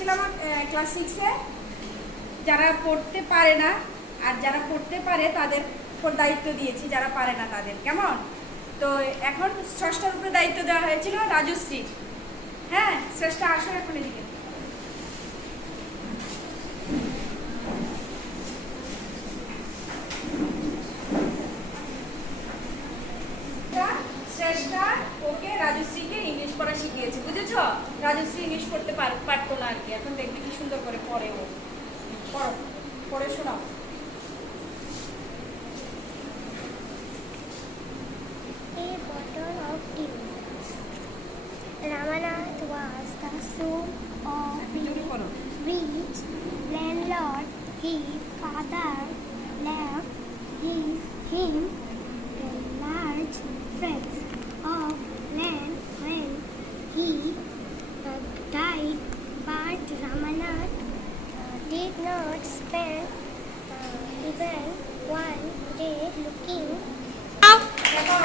পড়েছিলাম ক্লাস 6-এ। যারা পড়তে পারে না আর যারা পড়তে পারে তাদের উপর দায়িত্ব দিয়েছি, যারা পারে না তাদের। কেমন? তো এখন স্রষ্টার উপরে দায়িত্ব দেওয়া হয়েছিল রাজশ্রী। হ্যাঁ, স্রষ্টা আসো এখন এদিকে। শ্রেষ্ঠা ওকে রাজশ্রীকে ইংলিশ পড়া শিখিয়েছে, বুঝেছ? রাজশ্রী ইংলিশ পড়তে পারতো না আর কি, এখন দেখবি কি সুন্দর করে পড়ে ও। পড়ো, পড়ে শোনাও। A bottle of tea. Ramanath was the son of rich landlord. His father left him a large tract of land when he died, but Ramanath did not spend even one day looking. দেখো,